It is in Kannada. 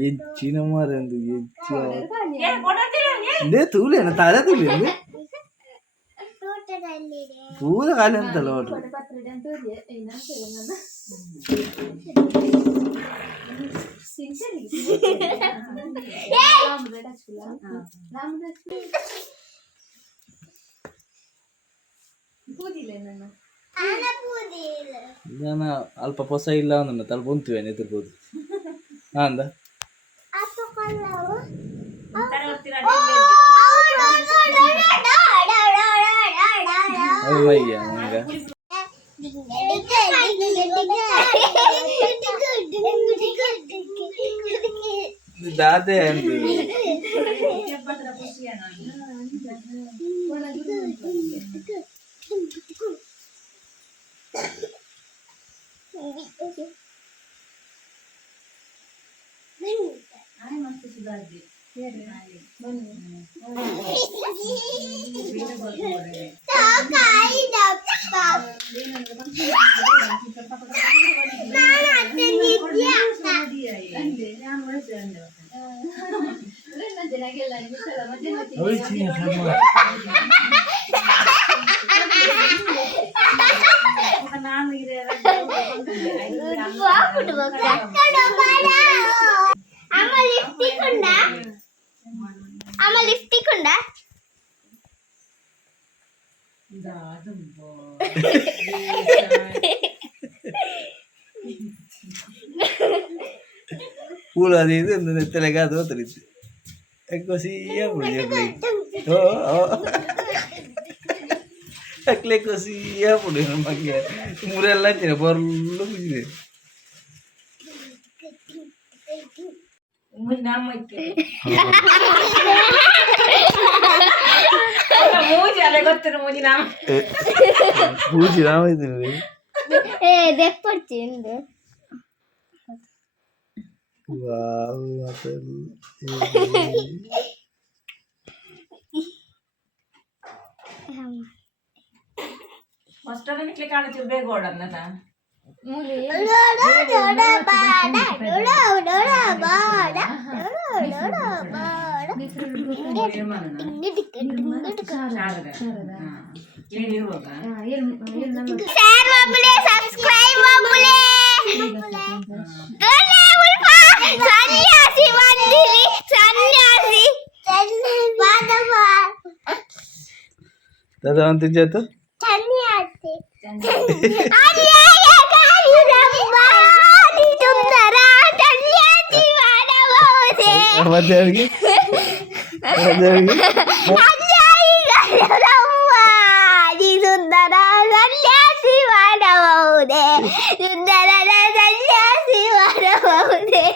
ಹೆಚ್ಚಿನ ಮಾರೆಂದು ಹೆಚ್ಚು ತೂಲೇನ ತಾಜಾ ತೂಲಿ ಪೂರ ಖಾಲಿ ಅಂತಲ್ಲ ಒಟ್ಟು ಜನ ಅಲ್ಪ ಹೊಸ ಇಲ್ಲ ಅಂದ ತಲೆ ಬಂತೀವಿ ಎದುರ್ಬೋದು ಅಂದ ಮಯ್ಯ ಹಂಗ ದಾದೆ ಅಂತೀವಿ Pula itu telega tuh terus. Aku sih ya punya play. Oh. Aku sih ya punya namanya. Murah lah cina baru sih. Mungkin nama itu. Muji ada kotor muji nama. Muji nama itu. Deportin deh. Wow, mater. Master ini klik kanan coba godan nana. Mulai. Sanyasi mandiri, sanyasi. Dadah untuk jatuh? Sanyasi. Ayah kali ramba di sundara sanyasi pada bose. Apa lagi? Ayah kali ramba di sundara sanyasi pada bose. Sundara sanyasi pada bose.